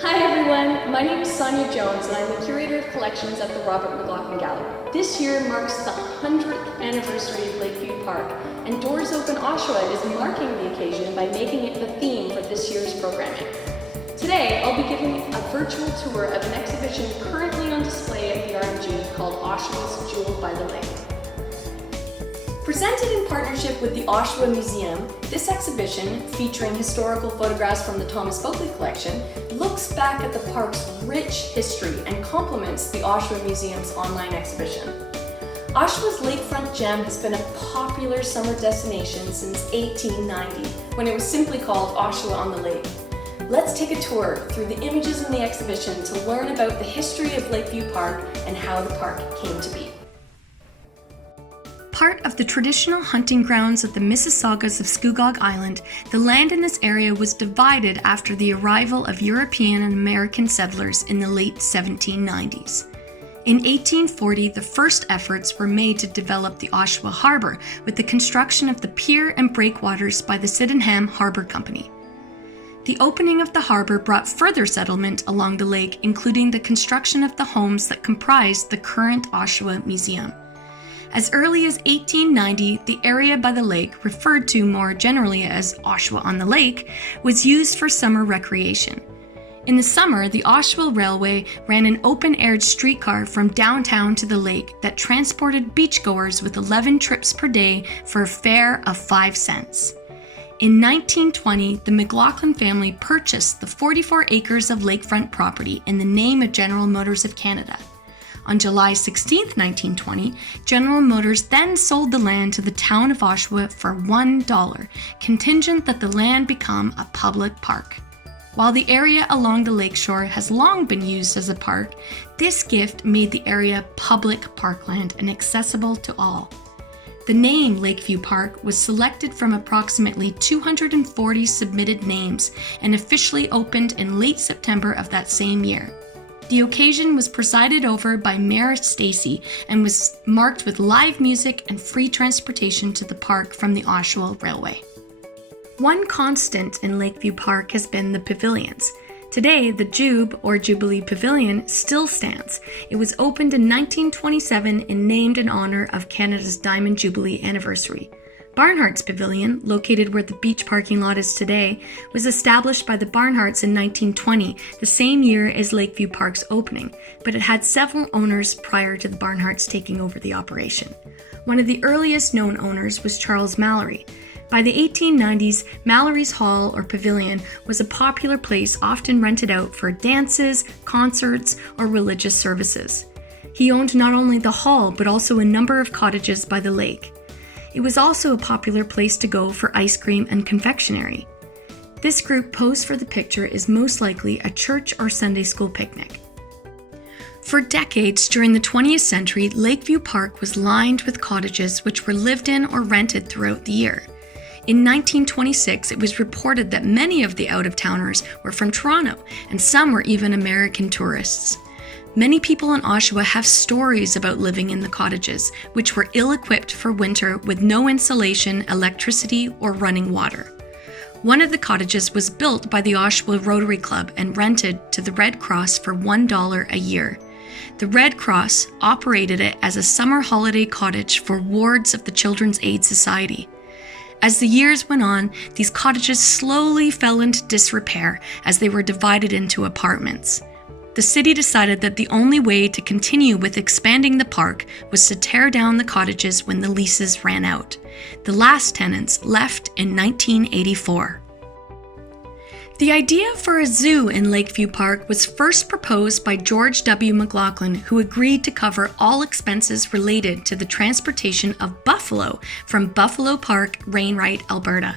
Hi everyone, my name is Sonya Jones and I'm the Curator of Collections at the Robert McLaughlin Gallery. This year marks the 100th anniversary of Lakeview Park, and Doors Open Oshawa is marking the occasion by making it the theme for this year's programming. Today, I'll be giving a virtual tour of an exhibition currently on display at the RMG called Oshawa's Jewel by the Lake. Presented in partnership with the Oshawa Museum, this exhibition, featuring historical photographs from the Thomas Folkley collection, looks back at the park's rich history and complements the Oshawa Museum's online exhibition. Oshawa's lakefront gem has been a popular summer destination since 1890, when it was simply called Oshawa on the Lake. Let's take a tour through the images in the exhibition to learn about the history of Lakeview Park and how the park came to be. Part of the traditional hunting grounds of the Mississaugas of Scugog Island, the land in this area was divided after the arrival of European and American settlers in the late 1790s. In 1840, the first efforts were made to develop the Oshawa Harbour with the construction of the pier and breakwaters by the Sydenham Harbour Company. The opening of the harbour brought further settlement along the lake, including the construction of the homes that comprised the current Oshawa Museum. As early as 1890, the area by the lake, referred to more generally as Oshawa on the Lake, was used for summer recreation. In the summer, the Oshawa Railway ran an open-aired streetcar from downtown to the lake that transported beachgoers with 11 trips per day for a fare of 5 cents. In 1920, the McLaughlin family purchased the 44 acres of lakefront property in the name of General Motors of Canada. On July 16, 1920, General Motors then sold the land to the town of Oshawa for $1, contingent that the land become a public park. While the area along the lakeshore has long been used as a park, this gift made the area public parkland and accessible to all. The name Lakeview Park was selected from approximately 240 submitted names and officially opened in late September of that same year. The occasion was presided over by Mayor Stacey and was marked with live music and free transportation to the park from the Oshawa Railway. One constant in Lakeview Park has been the pavilions. Today, the Jube, or Jubilee Pavilion, still stands. It was opened in 1927 and named in honor of Canada's Diamond Jubilee anniversary. Barnhart's Pavilion, located where the beach parking lot is today, was established by the Barnharts in 1920, the same year as Lakeview Park's opening, but it had several owners prior to the Barnharts taking over the operation. One of the earliest known owners was Charles Mallory. By the 1890s, Mallory's Hall or Pavilion was a popular place often rented out for dances, concerts, or religious services. He owned not only the hall but also a number of cottages by the lake. It was also a popular place to go for ice cream and confectionery. This group posed for the picture is most likely a church or Sunday school picnic. For decades during the 20th century, Lakeview Park was lined with cottages which were lived in or rented throughout the year. In 1926, it was reported that many of the out-of-towners were from Toronto, and some were even American tourists. Many people in Oshawa have stories about living in the cottages, which were ill-equipped for winter with no insulation, electricity, or running water. One of the cottages was built by the Oshawa Rotary Club and rented to the Red Cross for $1 a year. The Red Cross operated it as a summer holiday cottage for wards of the Children's Aid Society. As the years went on, these cottages slowly fell into disrepair as they were divided into apartments. The city decided that the only way to continue with expanding the park was to tear down the cottages when the leases ran out. The last tenants left in 1984. The idea for a zoo in Lakeview Park was first proposed by George W. McLaughlin, who agreed to cover all expenses related to the transportation of buffalo from Buffalo Park, Wainwright, Alberta.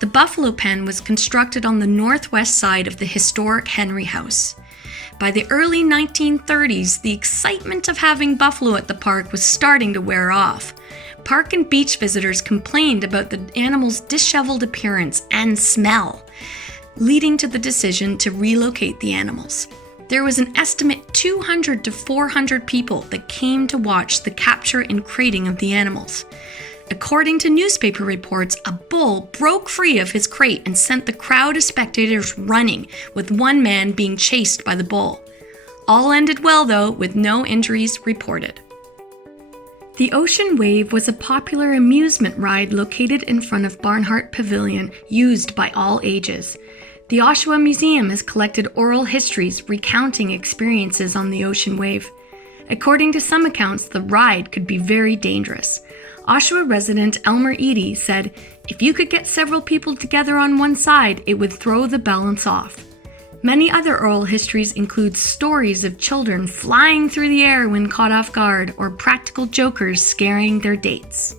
The buffalo pen was constructed on the northwest side of the historic Henry House. By the early 1930s, the excitement of having buffalo at the park was starting to wear off. Park and beach visitors complained about the animals' disheveled appearance and smell, leading to the decision to relocate the animals. There was an estimate 200 to 400 people that came to watch the capture and crating of the animals. According to newspaper reports, a bull broke free of his crate and sent the crowd of spectators running, with one man being chased by the bull. All ended well, though, with no injuries reported. The Ocean Wave was a popular amusement ride located in front of Barnhart Pavilion, used by all ages. The Oshawa Museum has collected oral histories recounting experiences on the Ocean Wave. According to some accounts, the ride could be very dangerous. Oshawa resident Elmer Eady said, "If you could get several people together on one side, it would throw the balance off." Many other oral histories include stories of children flying through the air when caught off guard, or practical jokers scaring their dates.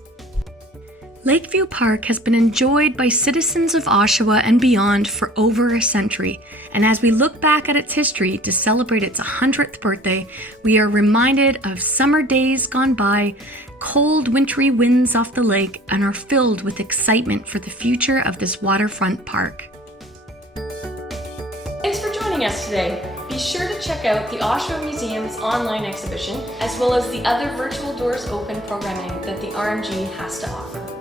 Lakeview Park has been enjoyed by citizens of Oshawa and beyond for over a century, and as we look back at its history to celebrate its 100th birthday, we are reminded of summer days gone by, cold wintry winds off the lake, and are filled with excitement for the future of this waterfront park. Thanks for joining us today. Be sure to check out the Oshawa Museum's online exhibition, as well as the other virtual doors open programming that the RMG has to offer.